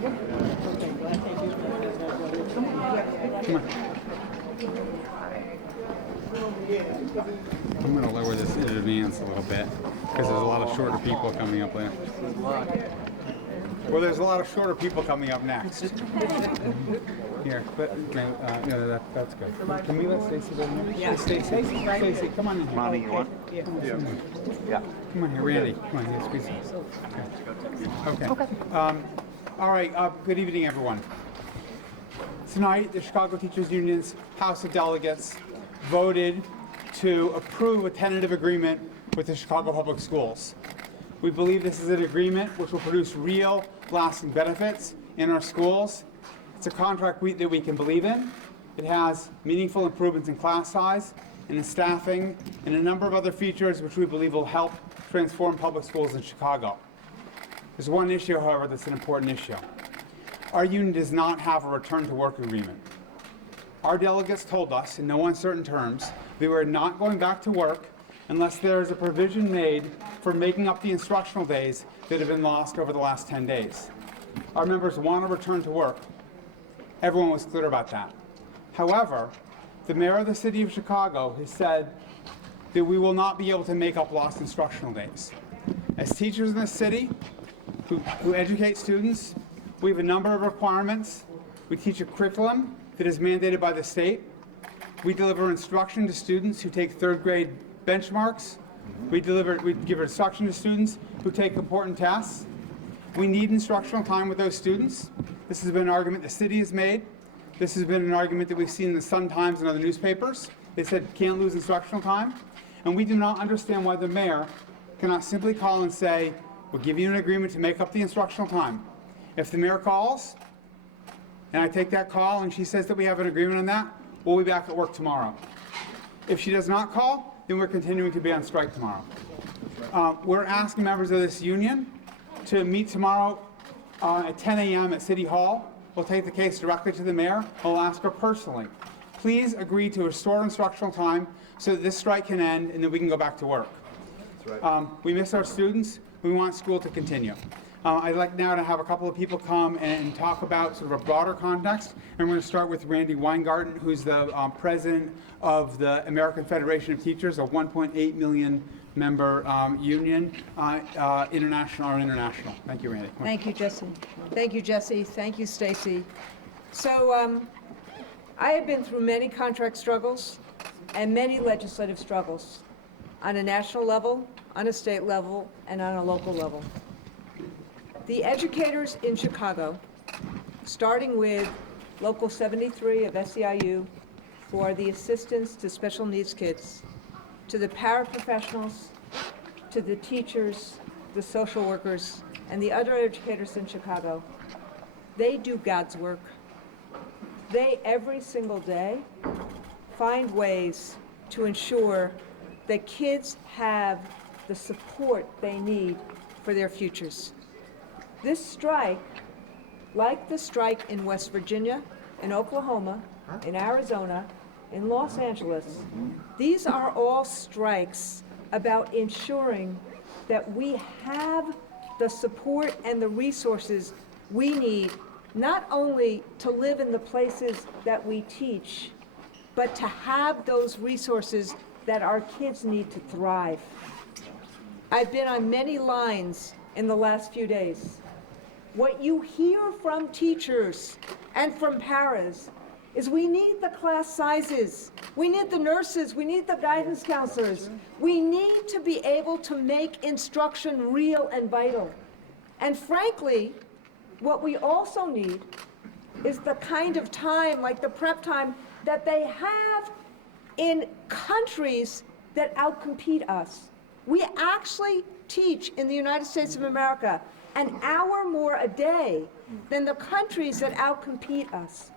Come on. I'm going to lower this in advance a little bit because there's a lot of shorter people coming up there. Well, there's a lot of shorter people coming up next. Here, but no, that's good. Can we let Stacy go next? Yeah. Stacy, come on in here. Mommy, you want? Yeah. Yeah. Come on here, Randy. Come on here, squeeze in. Okay. All right. Good evening, everyone. Tonight, the Chicago Teachers Union's House of Delegates voted to approve a tentative agreement with the Chicago Public Schools. We believe this is an agreement which will produce real, lasting benefits in our schools. It's a contract that we can believe in. It has meaningful improvements in class size and in staffing and a number of other features which we believe will help transform public schools in Chicago. There's one issue, however, that's an important issue. Our union does not have a return to work agreement. Our delegates told us in no uncertain terms they were not going back to work unless there is a provision made for making up the instructional days that have been lost over the last 10 days. Our members want to return to work. Everyone was clear about that. However, the mayor of the city of Chicago has said that we will not be able to make up lost instructional days. As teachers in this city who educate students, we have a number of requirements. We teach a curriculum that is mandated by the state. We deliver instruction to students who take third grade benchmarks. We give instruction to students who take important tests. We need instructional time with those students. This has been an argument the city has made. This has been an argument that we've seen in the Sun-Times and other newspapers. They said can't lose instructional time. And we do not understand why the mayor cannot simply call and say, we'll give you an agreement to make up the instructional time. If the mayor calls, and I take that call and she says that we have an agreement on that, we'll be back at work tomorrow. If she does not call, then we're continuing to be on strike tomorrow. We're asking members of this union to meet tomorrow at 10 a.m. at City Hall. We'll take the case directly to the mayor. We'll ask her personally, please agree to restore instructional time so that this strike can end and then we can go back to work. That's right. We miss our students. We want school to continue. I'd like now to have a couple of people come and talk about sort of a broader context. And we're going to start with Randy Weingarten, who's the president of the American Federation of Teachers, a 1.8 million member union, international. Thank you, Randy. Thank you, Jesse. Thank you, Jesse. Thank you, Stacy. So I have been through many contract struggles and many legislative struggles on a national level, on a state level, and on a local level. The educators in Chicago, starting with Local 73 of SEIU, who are the assistants to special needs kids, to the paraprofessionals, to the teachers, the social workers, and the other educators in Chicago, they do God's work. They, every single day, find ways to ensure that kids have the support they need for their futures. This strike, like the strike in West Virginia, in Oklahoma, in Arizona, in Los Angeles, these are all strikes about ensuring that we have the support and the resources we need, not only to live in the places that we teach, but to have those resources that our kids need to thrive. I've been on many lines in the last few days. What you hear from teachers and from paras is we need the class sizes, we need the nurses, we need the guidance counselors. We need to be able to make instruction real and vital. And frankly, what we also need is the kind of time, like the prep time, that they have in countries that outcompete us. We actually teach in the United States of America an hour more a day than the countries that outcompete us.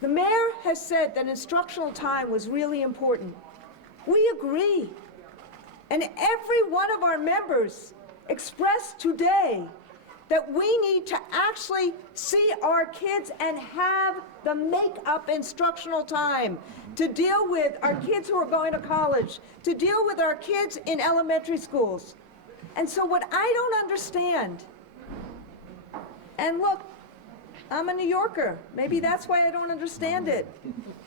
The mayor has said that instructional time was really important. We agree. And every one of our members expressed today that we need to actually see our kids and have the make-up instructional time to deal with our kids who are going to college, to deal with our kids in elementary schools. And so what I don't understand, and look, I'm a New Yorker. Maybe that's why I don't understand it.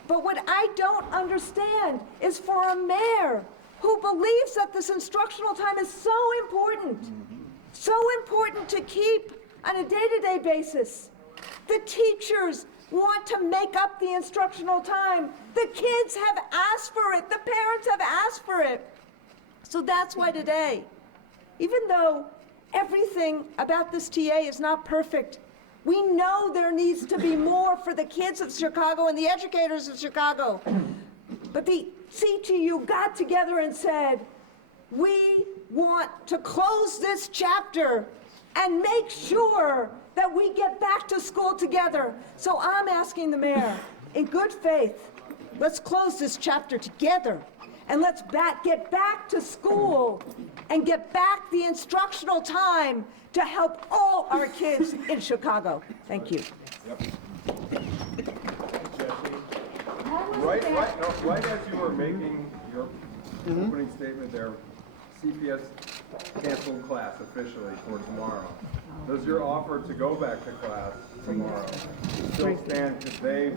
But what I don't understand is for a mayor who believes that this instructional time is so important to keep on a day-to-day basis. The teachers want to make up the instructional time. The kids have asked for it. The parents have asked for it. So that's why today, even though everything about this TA is not perfect, we know there needs to be more for the kids of Chicago and the educators of Chicago. But the CTU got together and said, we want to close this chapter and make sure that we get back to school together. So I'm asking the mayor, in good faith, let's close this chapter together and let's get back to school and get back the instructional time to help all our kids in Chicago. Thank you. Yep. Right as you were making your opening statement there, CPS canceled class officially for tomorrow. Does your offer to go back to class tomorrow still stand? Could they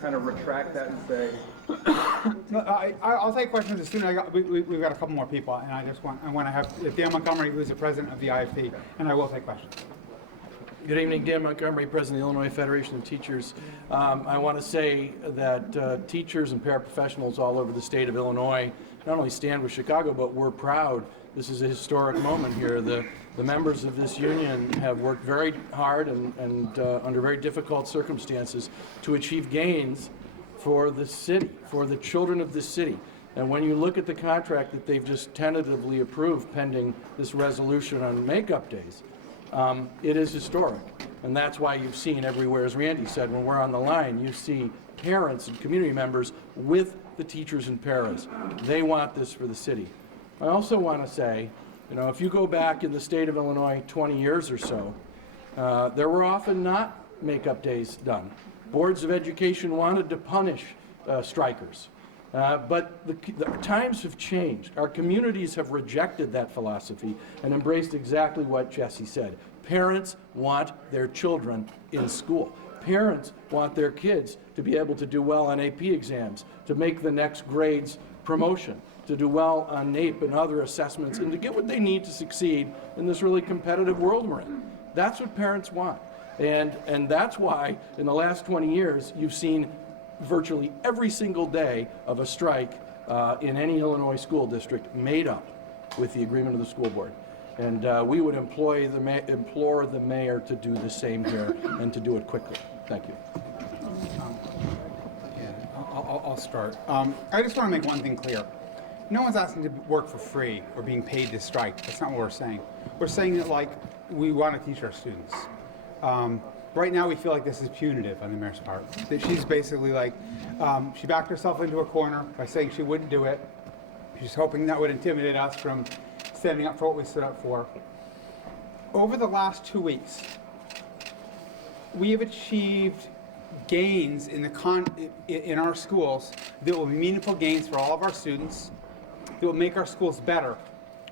kind of retract that and say? I'll take questions as soon as we've got a couple more people, and I want to have Dan Montgomery, who's the president of the IFT, and I will take questions. Good evening, Dan Montgomery, President of the Illinois Federation of Teachers. I want to say that teachers and paraprofessionals all over the state of Illinois not only stand with Chicago, but we're proud. This is a historic moment here. The members of this union have worked very hard and under very difficult circumstances to achieve gains for the city, for the children of this city. And when you look at the contract that they've just tentatively approved pending this resolution on makeup days, it is historic. And that's why you've seen everywhere, as Randy said, when we're on the line, you see parents and community members with the teachers and paras. They want this for the city. I also want to say, if you go back in the state of Illinois 20 years or so, there were often not makeup days done. Boards of education wanted to punish strikers. But the times have changed. Our communities have rejected that philosophy and embraced exactly what Jesse said. Parents want their children in school. Parents want their kids to be able to do well on AP exams, to make the next grade's promotion, to do well on NAEP and other assessments, and to get what they need to succeed in this really competitive world we're in. That's what parents want. And that's why in the last 20 years you've seen virtually every single day of a strike in any Illinois school district made up with the agreement of the school board. And we would implore the mayor to do the same here and to do it quickly. Thank you. I'll start. I just want to make one thing clear. No one's asking to work for free or being paid to strike. That's not what we're saying. We're saying that, we want to teach our students. Right now, we feel like this is punitive on the mayor's part. That she's basically she backed herself into a corner by saying she wouldn't do it. She's hoping that would intimidate us from standing up for what we stood up for. Over the last 2 weeks, we have achieved gains in our schools that will be meaningful gains for all of our students, that will make our schools better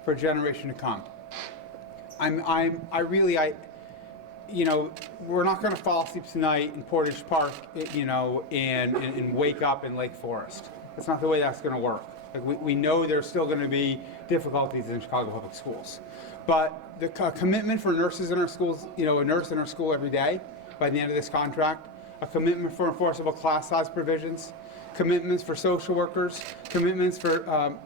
for a generation to come. We're not going to fall asleep tonight in Portage Park, and wake up in Lake Forest. That's not the way that's going to work. We know there's still going to be difficulties in Chicago public schools. But the commitment for nurses in our schools, a nurse in our school every day by the end of this contract, a commitment for enforceable class size provisions, commitments for social workers, commitments for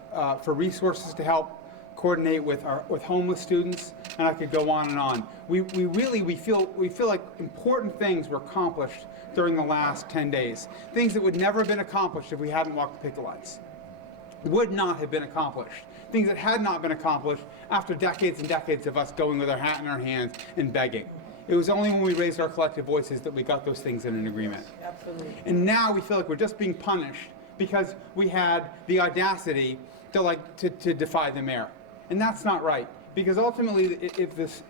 resources to help coordinate with homeless students, and I could go on and on. We feel like important things were accomplished during the last 10 days. Things that would never have been accomplished if we hadn't walked the picket lines. Would not have been accomplished. Things that had not been accomplished after decades and decades of us going with our hat in our hands and begging. It was only when we raised our collective voices that we got those things in an agreement. Absolutely. And now we feel like we're just being punished because we had the audacity to defy the mayor. And that's not right. Because ultimately, if this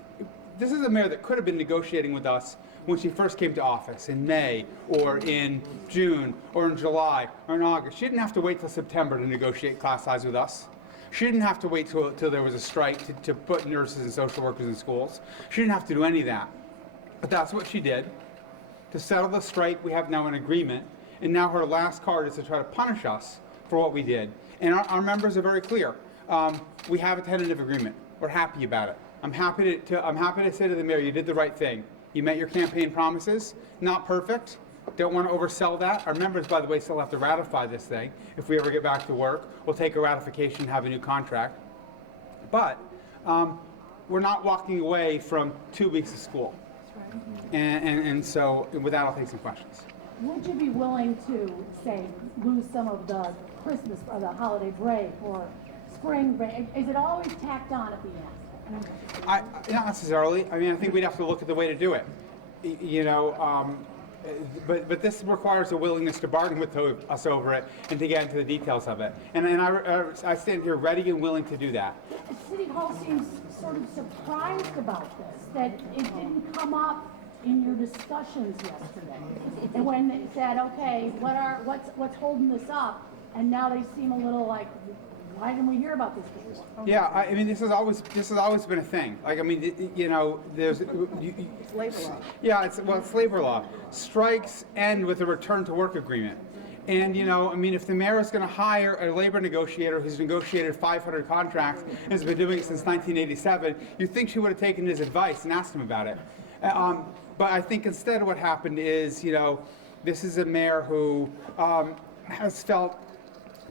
is a mayor that could have been negotiating with us when she first came to office in May or in June or in July or in August. She didn't have to wait till September to negotiate class size with us. She didn't have to wait till there was a strike to put nurses and social workers in schools. She didn't have to do any of that. But that's what she did. to settle the strike. We have now an agreement, and now her last card is to try to punish us for what we did. And our members are very clear. We have a tentative agreement. We're happy about it. I'm happy to say to the mayor, you did the right thing. You met your campaign promises. Not perfect. Don't want to oversell that. Our members, by the way, still have to ratify this thing. If we ever get back to work, we'll take a ratification and have a new contract. But we're not walking away from 2 weeks of school. And so with that, I'll take some questions. Would you be willing to, say, lose some of the Christmas or the holiday break or spring break? Is it always tacked on at the end? Not necessarily. I mean, I think we'd have to look at the way to do it. You know, but this requires a willingness to bargain with us over it and to get into the details of it. And I stand here ready and willing to do that. City Hall seems sort of surprised about this, that it didn't come up in your discussions yesterday. And when they said, okay, what's holding this up? And now they seem a little like, why didn't we hear about this before? Yeah, I mean, this has always been a thing. Like, I mean, you know, there's It's labor law. yeah, it's labor law. Strikes end with a return to work agreement. And, you know, I mean, if the mayor is going to hire a labor negotiator who's negotiated 500 contracts and has been doing it since 1987, you'd think she would have taken his advice and asked him about it. But I think instead what happened is, you know, this is a mayor who has felt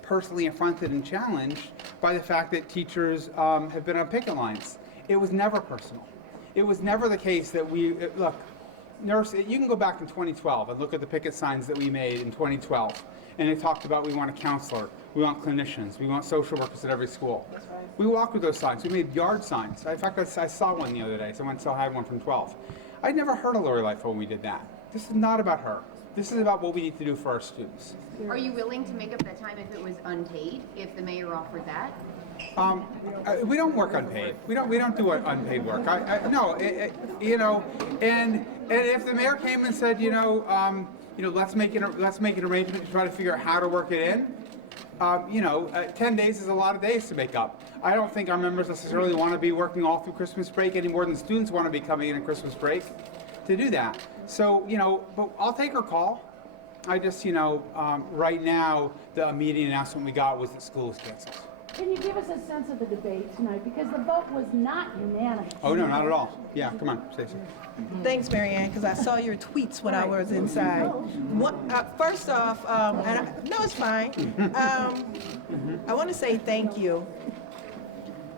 personally affronted and challenged by the fact that teachers have been on picket lines. It was never personal. It was never the case that look, nurse, you can go back in 2012 and look at the picket signs that we made in 2012. And it talked about we want a counselor, we want clinicians, we want social workers at every school. That's right. We walked with those signs. We made yard signs. In fact, I saw one the other day. Someone still had one from 12. I never heard of Lori Lightfoot when we did that. This is not about her. This is about what we need to do for our students. Are you willing to make up that time if it was unpaid, if the mayor offered that? We don't work unpaid. We don't do unpaid work. No, you know, and if the mayor came and said, let's make an arrangement to try to figure out how to work it in. 10 days is a lot of days to make up. I don't think our members necessarily want to be working all through Christmas break any more than students want to be coming in on Christmas break to do that. So, but I'll take her call. I just, right now, the immediate announcement we got was that school was canceled. Can you give us a sense of the debate tonight? Because the vote was not unanimous. Oh, no, not at all. Yeah, come on, Stacey. Thanks, Marianne, because I saw your tweets when I was inside. First off, no, it's fine. I want to say thank you.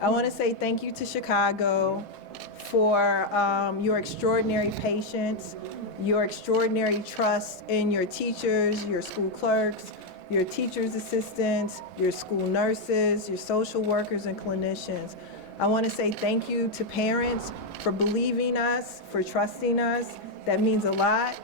I want to say thank you to Chicago for your extraordinary patience, your extraordinary trust in your teachers, your school clerks, your teachers' assistants, your school nurses, your social workers and clinicians. I want to say thank you to parents for believing us, for trusting us. That means a lot.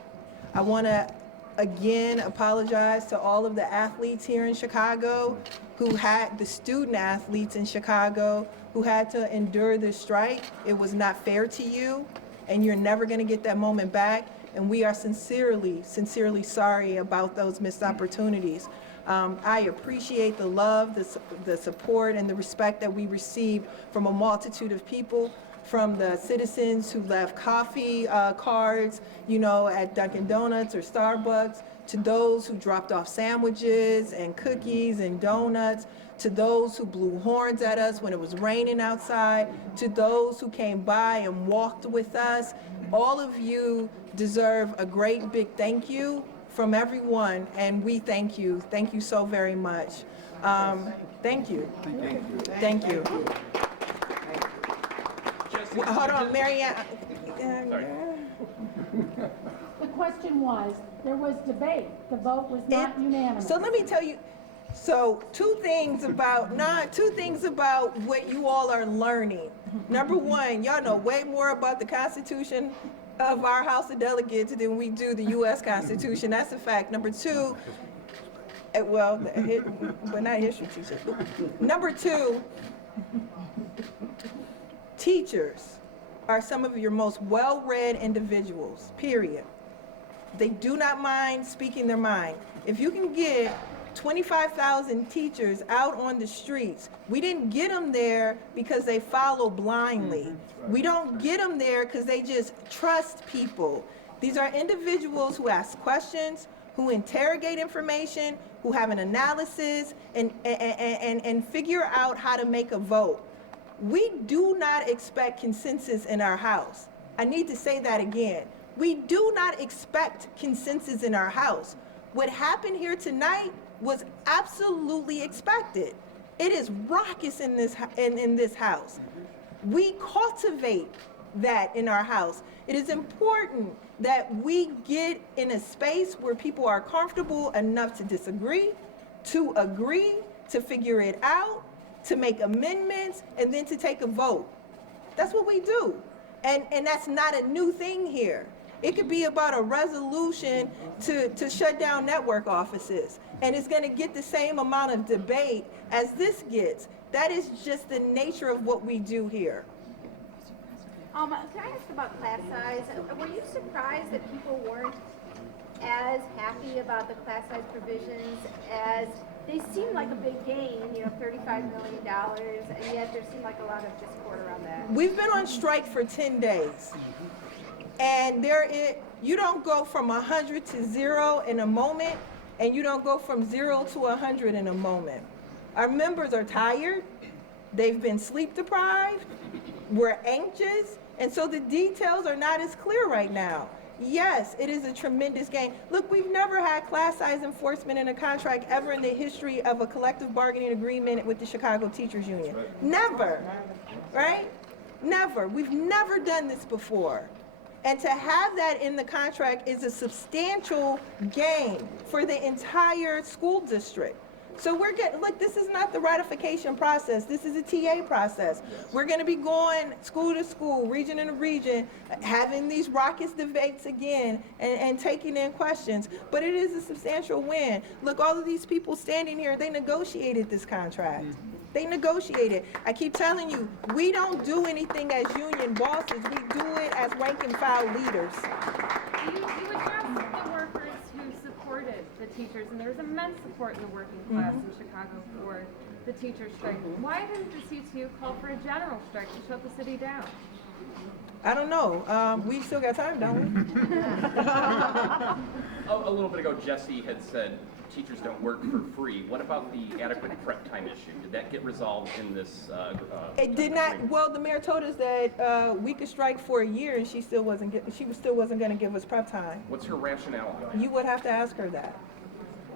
I want to again apologize to all of the athletes here in Chicago the student athletes in Chicago who had to endure this strike. It was not fair to you, and you're never going to get that moment back. And we are sincerely sorry about those missed opportunities. I appreciate the love, the support, and the respect that we received from a multitude of people, from the citizens who left coffee cards, at Dunkin' Donuts or Starbucks, to those who dropped off sandwiches and cookies and donuts, to those who blew horns at us when it was raining outside, to those who came by and walked with us. All of you deserve a great big thank you from everyone, and we thank you. Thank you so very much. Thank you. Thank you. Hold on, Marianne. The question was, there was debate. The vote was not unanimous. So let me tell you, two things about what you all are learning. Number one, y'all know way more about the Constitution of our House of Delegates than we do the U.S. Constitution. That's a fact. Number two, but not history teacher. Number two, teachers are some of your most well-read individuals, period. They do not mind speaking their mind. If you can get 25,000 teachers out on the streets, we didn't get them there because they follow blindly. We don't get them there because they just trust people. These are individuals who ask questions, who interrogate information, who have an analysis, and figure out how to make a vote. We do not expect consensus in our house. I need to say that again. We do not expect consensus in our house. What happened here tonight was absolutely expected. It is raucous in this house. We cultivate that in our house. It is important that we get in a space where people are comfortable enough to disagree, to agree, to figure it out, to make amendments, and then to take a vote. That's what we do. And that's not a new thing here. It could be about a resolution to shut down network offices, and it's gonna get the same amount of debate as this gets. That is just the nature of what we do here. Can I ask about class size? Were you surprised that people weren't as happy about the class size provisions as they seem like a big gain, $35 million, and yet there seemed like a lot of discord around that? We've been on strike for 10 days. And you don't go from 100 to 0 in a moment, and you don't go from 0 to 100 in a moment. Our members are tired, they've been sleep deprived, we're anxious, and so the details are not as clear right now. Yes, it is a tremendous gain. Look, we've never had class size enforcement in a contract ever in the history of a collective bargaining agreement with the Chicago Teachers Union. Never, right? Never. We've never done this before. And to have that in the contract is a substantial gain for the entire school district. So look, this is not the ratification process. This is a TA process. We're going to be going school to school, region to region, having these raucous debates again and taking in questions. But it is a substantial win. Look, all of these people standing here, they negotiated this contract. They negotiated. I keep telling you, we don't do anything as union bosses. We do it as rank and file leaders. You addressed the workers who supported the teachers, and there was immense support in the working class in Chicago for the teacher strike. Why didn't the CTU call for a general strike to shut the city down? I don't know. We still got time, don't we? A little bit ago, Jesse had said teachers don't work for free. What about the adequate prep time issue? Did that get resolved in this? It did not. Well, the mayor told us that we could strike for a year, and she still wasn't going to give us prep time. What's her rationale? You would have to ask her that.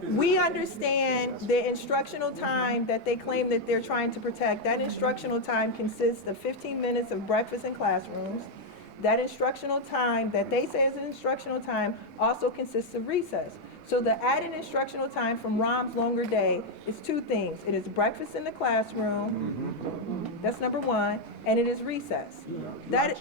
We understand the instructional time that they claim that they're trying to protect. That instructional time consists of 15 minutes of breakfast in classrooms. That instructional time that they say is an instructional time also consists of recess. So the added instructional time from Rom's longer day is two things. It is breakfast in the classroom, that's number one, and it is recess. Lunch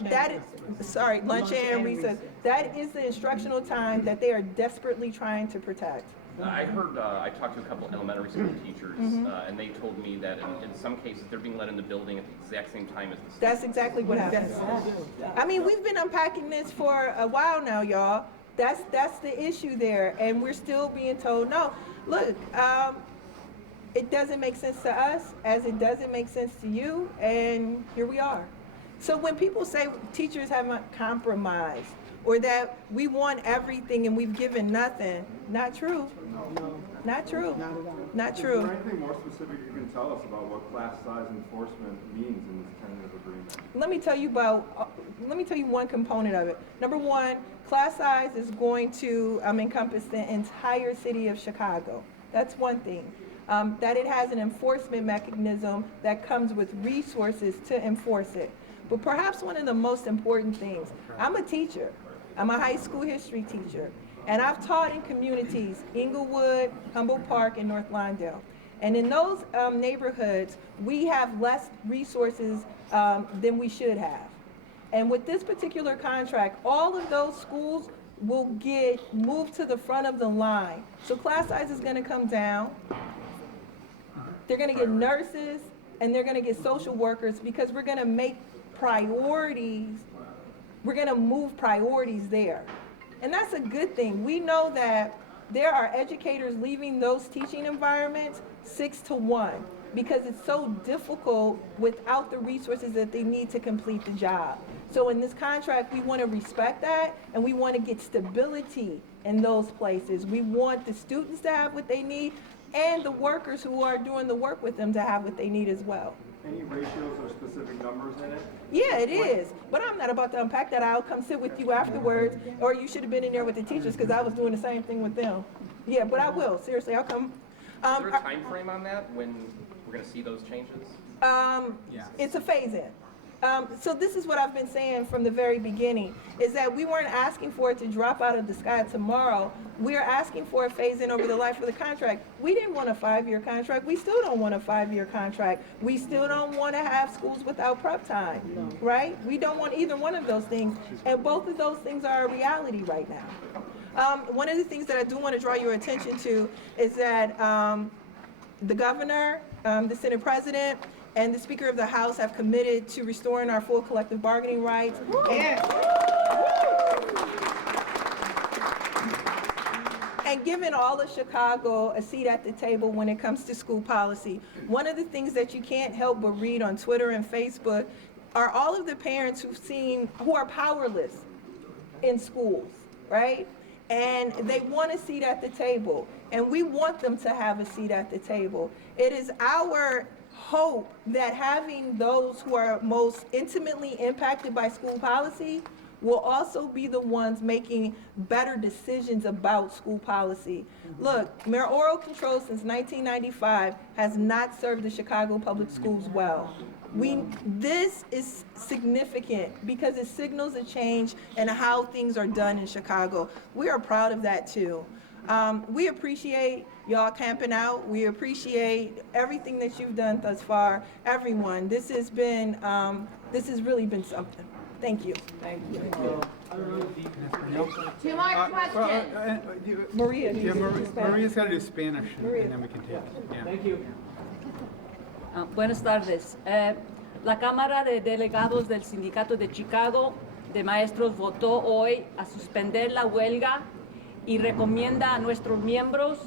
and recess. That is the instructional time that they are desperately trying to protect. I heard, I talked to a couple elementary school teachers, and they told me that in some cases they're being let in the building at the exact same time as the students. That's exactly what happens. I mean, we've been unpacking this for a while now, y'all. That's the issue there, and we're still being told no. Look, it doesn't make sense to us as it doesn't make sense to you, and here we are. So when people say teachers haven't compromised or that we want everything and we've given nothing, not true. Not true. Not Is true. there anything more specific you can tell us about what class size enforcement means in this tentative agreement? Let me tell you one component of it. Number one, class size is going to encompass the entire city of Chicago. That's one thing. That it has an enforcement mechanism that comes with resources to enforce it. But perhaps one of the most important things, I'm a teacher. I'm a high school history teacher. And I've taught in communities, Inglewood, Humboldt Park, and North Lawndale. And in those neighborhoods, we have less resources than we should have. And with this particular contract, all of those schools will get moved to the front of the line. So class size is gonna come down. They're gonna get nurses, and they're gonna get social workers, because we're gonna make priorities, we're gonna move priorities there. And that's a good thing. We know that there are educators leaving those teaching environments 6 to 1 because it's so difficult without the resources that they need to complete the job. So in this contract, we want to respect that, and we want to get stability in those places. We want the students to have what they need, and the workers who are doing the work with them to have what they need as well. Any ratios or specific numbers in it? Yeah, it is, but I'm not about to unpack that. I'll come sit with you afterwards, or you should have been in there with the teachers, because I was doing the same thing with them. Yeah, but I will, seriously, I'll come. Is there a time frame on that, when we're gonna see those changes? It's a phase-in. So this is what I've been saying from the very beginning, is that we weren't asking for it to drop out of the sky tomorrow. We're asking for a phase-in over the life of the contract. We didn't want a 5-year contract. We still don't want a 5-year contract. We still don't want to have schools without prep time, right? We don't want either one of those things, and both of those things are a reality right now. One of the things that I do want to draw your attention to is that the governor, the Senate president, and the Speaker of the House have committed to restoring our full collective bargaining rights. And giving all of Chicago a seat at the table when it comes to school policy. One of the things that you can't help but read on Twitter and Facebook are all of the parents who are powerless in schools, right? And they want a seat at the table, and we want them to have a seat at the table. It is our hope that having those who are most intimately impacted by school policy will also be the ones making better decisions about school policy. Look, mayoral control since 1995 has not served the Chicago public schools well. This is significant because it signals a change in how things are done in Chicago. We are proud of that too. We appreciate y'all camping out. We appreciate everything that you've done thus far. Everyone, this has really been something. Thank you. Thank you. Two more questions. Maria. Maria's got to do Spanish, and then we can take it. Yeah. Thank you. Buenas tardes. La Cámara de Delegados del Sindicato de Chicago de Maestros votó hoy a suspender la huelga y recomienda a nuestros miembros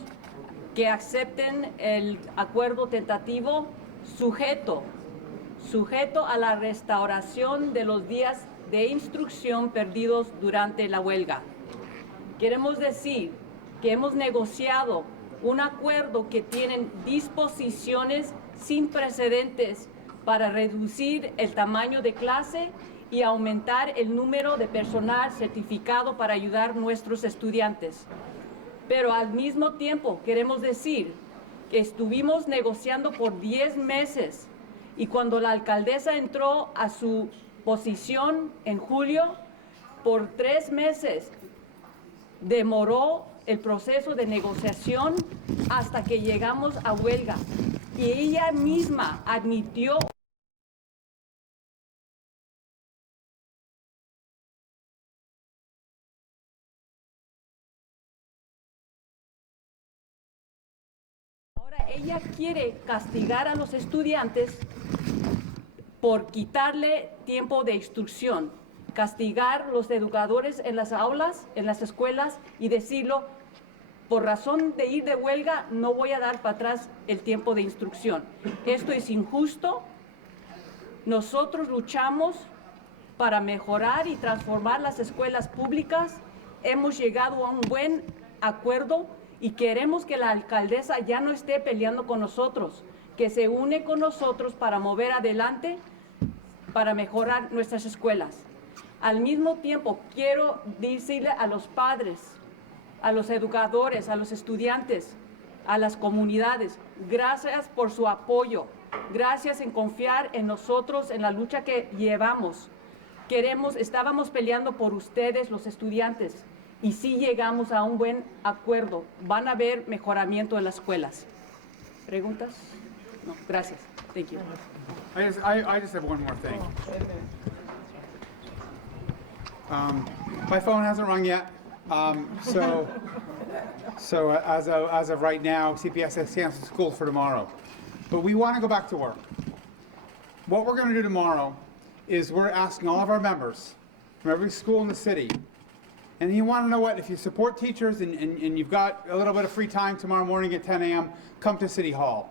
que acepten el acuerdo tentativo sujeto a la restauración de los días de instrucción perdidos durante la huelga. Queremos decir que hemos negociado un acuerdo que tiene disposiciones sin precedentes para reducir el tamaño de clase y aumentar el número de personal certificado para ayudar a nuestros estudiantes. Pero al mismo tiempo queremos decir que estuvimos negociando por 10 meses y cuando la alcaldesa entró a su posición en julio, por 3 meses demoró el proceso de negociación hasta que llegamos a huelga. Y ella misma admitió ella quiere castigar a los estudiantes por quitarle tiempo de instrucción, castigar a los educadores en las aulas, en las escuelas y decirlo, por razón de ir de huelga no voy a dar para atrás el tiempo de instrucción. Esto es injusto. Nosotros luchamos para mejorar y transformar las escuelas públicas. Hemos llegado a un buen acuerdo y queremos que la alcaldesa ya no esté peleando con nosotros, que se une con nosotros para mover adelante, para mejorar nuestras escuelas. Al mismo tiempo, quiero decirle a los padres, a los educadores, a los estudiantes, a las comunidades, gracias por su apoyo, gracias en confiar en nosotros, en la lucha que llevamos. Estábamos peleando por ustedes, los estudiantes, y sí llegamos a un buen acuerdo. Van a haber mejoramiento en las escuelas. ¿Preguntas? No, gracias. Thank you. I just have one more thing. My phone hasn't rung yet, so as of right now, CPS has canceled school for tomorrow. But we want to go back to work. What we're going to do tomorrow is we're asking all of our members from every school in the city, and you want to know what, if you support teachers and you've got a little bit of free time tomorrow morning at 10 a.m., come to City Hall.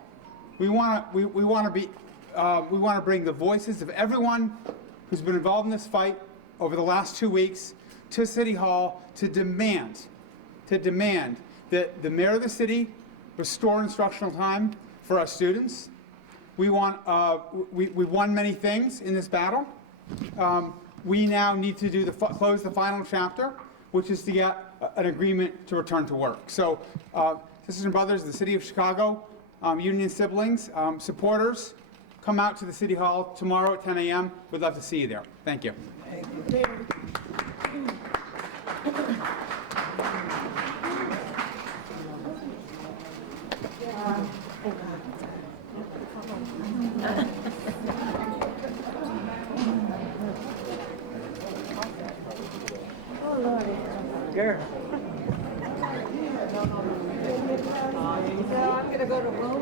We want to bring the voices of everyone who's been involved in this fight over the last 2 weeks to City Hall to demand that the mayor of the city restore instructional time for our students. We want, we won many things in this battle. We now need to do close the final chapter, which is to get an agreement to return to work. So, sisters and brothers of the City of Chicago, union siblings, supporters, come out to the City Hall tomorrow at 10 a.m. We'd love to see you there. Thank you. So I'm going to go to roll